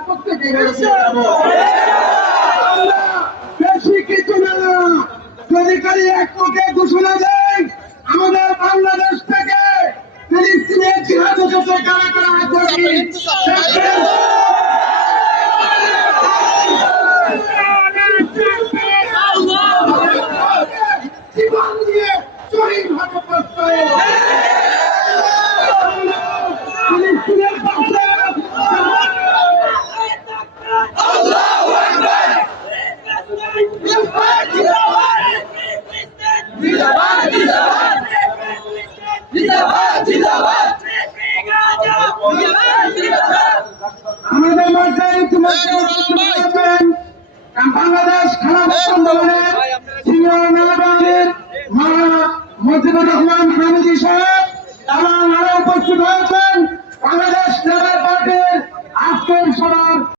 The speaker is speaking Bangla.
প্রত্যেকে বেশি কিছু না, যদি খালি এক মুখে ঘোষণা দেয় আমাদের বাংলাদেশ থেকে ফিলিস্তিনের জিহাদ হচ্ছে কারা কারা আগ্রহী জীবন দিয়ে শহীদ হতে প্রস্তুত ফিলিস্তিনের পাশে আমাদের মধ্যে বাংলাদেশ খেলা আন্দোলনের সিনিয়র নেতাদের মুজিবুর রহমান হামিদি সাহেব এবং আরো উপস্থিত হয়েছেন বাংলাদেশ লেবার পার্টির আজকের সভার